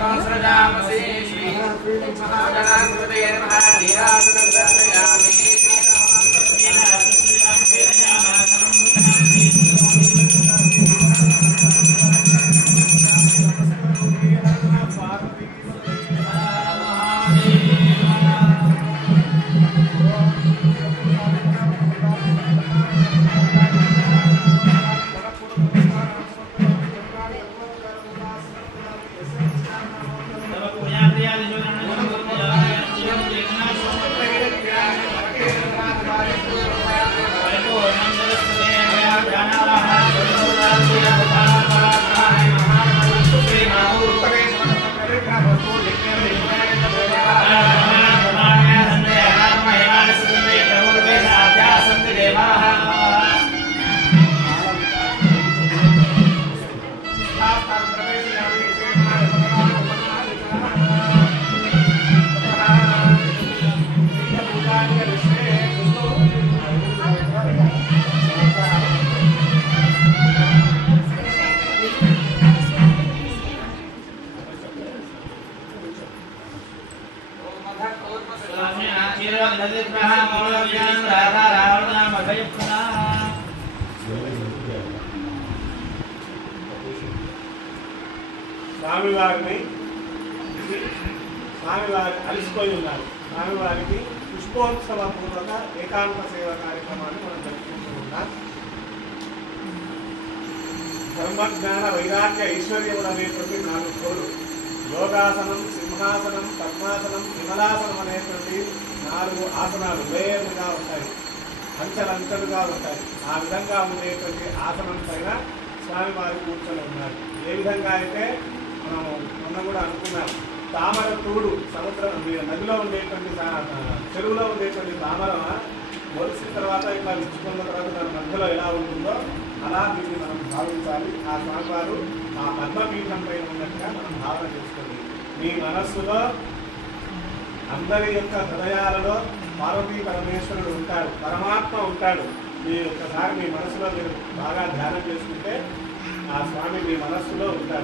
सहस्रजामसि श्री महागणाधिपतये नमः नीराजनं दर्शयामि స్వామివారి అలిసిపోయి ఉన్నారు. స్వామివారికి పుష్పోత్సవ పూర్వక ఏకాంత సేవ కార్యక్రమాన్ని మనం జరుపుకుంటూ ఉన్నాం. ధర్మజ్ఞాన వైరాగ్య ఐశ్వర్యములు అనేటువంటి 4 కోళ్ళు, యోగాసనం, సింహాసనం, పద్మాసనం, విమలాసనం అనేటువంటి 4 ఆసనాలు లేయర్లుగా ఉంటాయి, అంచెలంచెలుగా ఉంటాయి. ఆ విధంగా ఉండేటువంటి ఆసనం పైన స్వామివారి కూర్చొని ఉన్నారు. ఏ విధంగా అయితే మనం మొన్న కూడా అనుకున్నాం, తామర తూడు సముద్రం నదిలో ఉండేటువంటి చెరువులో ఉండేటువంటి తామర మొలిసిన తర్వాత ఇట్లా విచ్చుకున్న తర్వాత దాని మధ్యలో ఎలా ఉంటుందో అలా దీన్ని మనం భావించాలి. ఆ స్వామివారు ఆ పద్మపీఠం పైన ఉన్నట్టుగా మనం భావన చేసుకోండి. మీ మనస్సులో అందరి యొక్క హృదయాలలో పార్వతీ పరమేశ్వరుడు ఉంటాడు, పరమాత్మ ఉంటాడు. మీ ఒక్కసారి మీ మనసులో మీరు బాగా ధ్యానం చేసుకుంటే ఆ స్వామి మీ మనస్సులో ఉంటాడు.